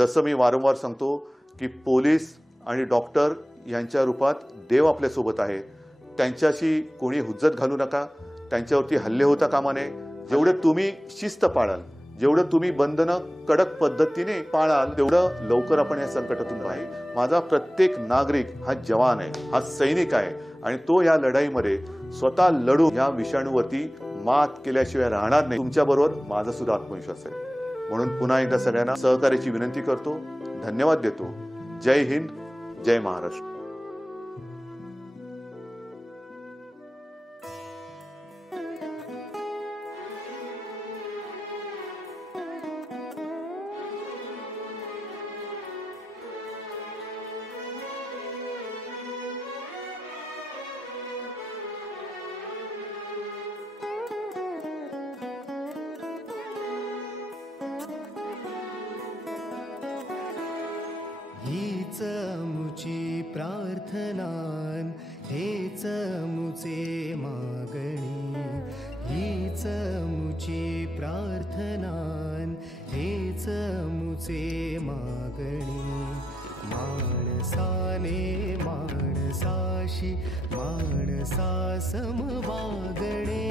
जसं मी वारंवार सांगतो की पोलीस आणि डॉक्टर यांच्या रूपात देव आपल्यासोबत आहे. त्यांच्याशी कोणी हुज्जत घालू नका, त्यांच्यावरती हल्ले होता कामा नये. जेवढे तुम्ही शिस्त पाळाल, जेवढं तुम्ही बंधनं कडक पद्धतीने पाळाल, तेवढं लवकर आपण या संकटातून बाहेर. माझा प्रत्येक नागरिक हा जवान आहे, हा सैनिक आहे आणि तो या लढाईमध्ये स्वतः लढून या विषाणूवरती मात केल्याशिवाय राहणार नाही. तुमच्याबरोबर माझा सुद्धा आत्मविश्वास आहे. म्हणून पुन्हा एकदा सगळ्यांना सहकार्याची विनंती करतो, धन्यवाद देतो. जय हिंद, जय महाराष्ट्र. हीच मुची प्रार्थनान, हेच मुचे मागणी. हीच मुची प्रार्थनान, हेच मुचे मागणी. माणसाने माणसाशी माणसा सम वागणे.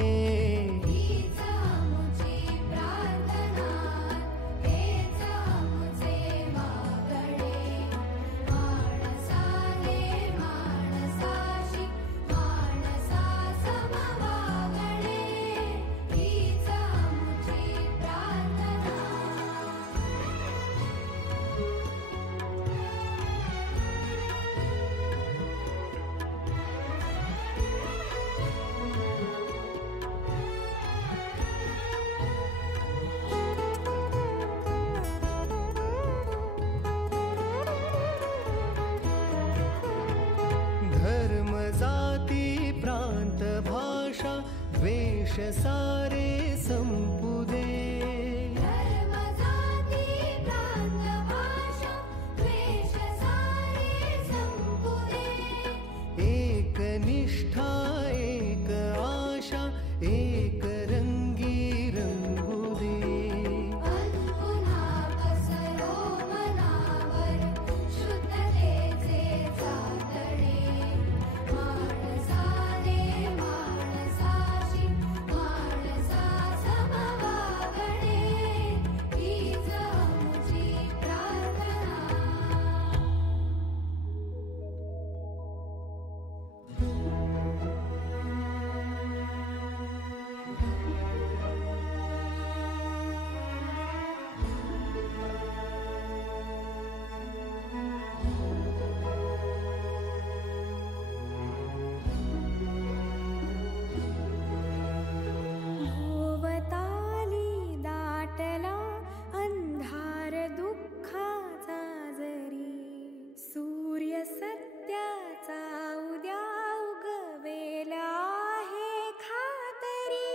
धर्म जाती प्रांत भाषा द्वेष सारे संपू दे. धर्म जाती प्रांत भाषा द्वेष सारे संपू दे. एक निष्ठा एक आशा एक रंगी रंगू दे. पुन्हा पसरो मनावर शुद्धतेचे चांदणे. माणसाने माणसाशी माणसा सम वागणे. हीच आमची प्रार्थना. भोवताली दाटला अंधार दुःखाचा जरी. सूर्य सत्याचा उद्या उगवेला आहे खातरी.